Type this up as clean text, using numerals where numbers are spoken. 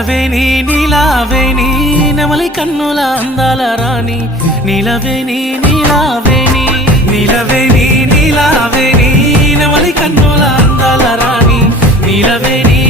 నీలవేణి నీలావేణి నెమలి కన్నుల అందాల రాణి నీలవేణి నీలావేణి నీలవేణి నీలావేణి నెమలి కన్నుల అందాల రాణి నీలవేణి